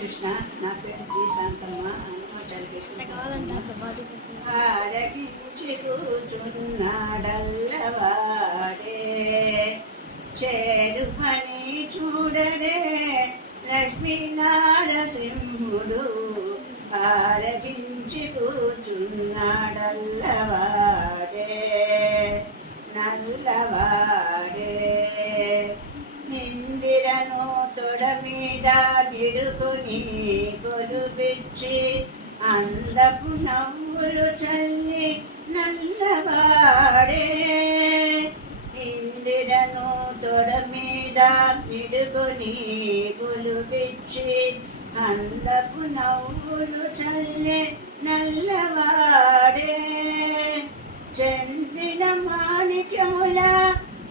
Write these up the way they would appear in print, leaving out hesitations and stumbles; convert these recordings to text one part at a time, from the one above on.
కృష్ణ. నా పేరు జీ శాంతమ్మ. ఆరగించి కూర్చున్నాడల్లవాడే, చేరుమని చూడరే లక్ష్మీనారసింహుడు. ఆరగించి కూర్చున్నాడల్లవాడే, నల్లవాడే. ఇందిరను తొడ మీద నిడుకుని కొలుపిచ్చి అందపు నవ్వులు చల్లి నల్లవాడే. ఇందిరను తొడ మీద నిడుకుని కొలుపిచ్చి అందపు నవ్వులు చల్లి నల్లవాడే. చంద్రిన మాణిక్యముల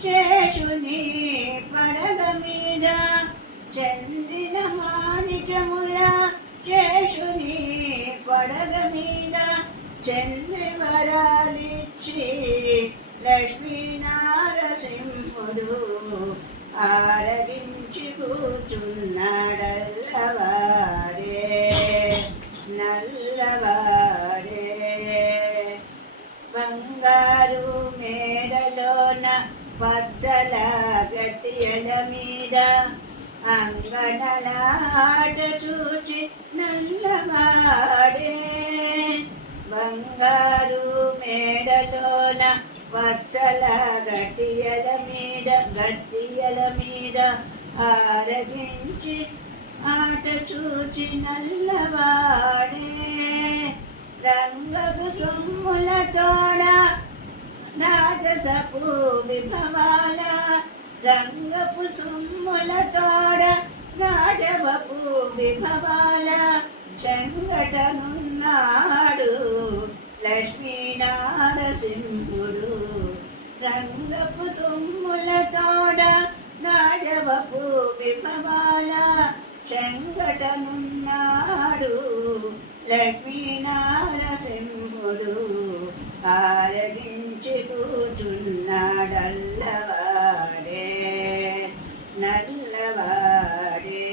శేషుని పడగ మీద, చంద్రిన మాణిక్యముల శేషుని పడగ మీద చంద్రవరాలిచ్చి లక్ష్మీనారసింహుడు ఆరగించి కూర్చున్నాడల్లవాడే, నల్లవాడే. బంగారు మేడలోన పచ్చల గట్టియల మీద అంగనల ఆట చూచి నల్లవాడే. బంగారు మేడలోన పచ్చల గట్టియల మీద ఆరగించి ఆట చూచి నల్లవాడే. రంగగు సొమ్ముల తోడ రాజసపు విభవాల, రంగపు సొమ్ముల తోడ రాజవపు విభవాల చెంగటనున్నాడు లక్ష్మీనారసింహుడు. రంగపు సొమ్ముల తోడ రాజవపు విభవాల చెంగటనున్నాడు లక్ష్మీనారసింహుడు. ఆరగించి కూర్చున్నాడల్లవాడే, నల్లవాడే.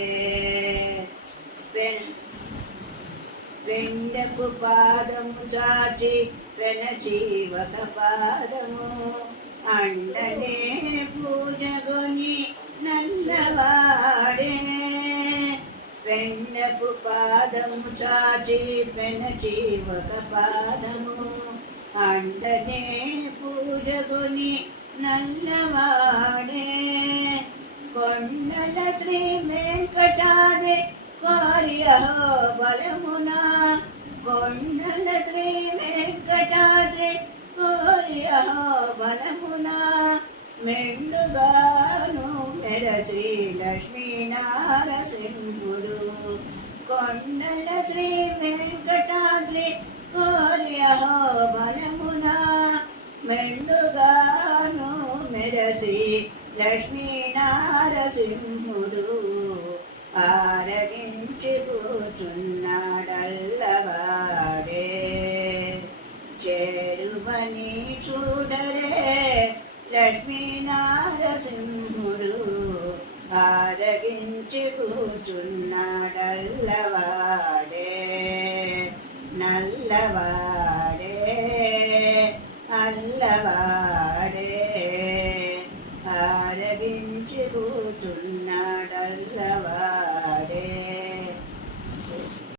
వెండపు పాదము చాచి పెనచి ఒక పాదము అండనే పూజగొని నల్లవాడే. వెండపు పాదము చాచి పెనచి ఒక పాదము అండనే పూజగొని నల్లవాడే. కొండల శ్రీ వెంకటాద్రి కోరి అహో బలమున, కొండల శ్రీ వెంకటాద్రి కోరి అహో బలమున మెండుగాను మెరసి లక్ష్మీనారసింహుడు. కొండల శ్రీ వెంకటాద్రి కోరి అహో బలమున మెండుగాను మెరసి లక్ష్మీనారసింహుడు. ఆరగించి కూర్చున్నాడల్లవాడే, చేరువని చూడరే లక్ష్మీనారసింహుడు. ఆరగించి కూర్చున్నాడల్లవాడే.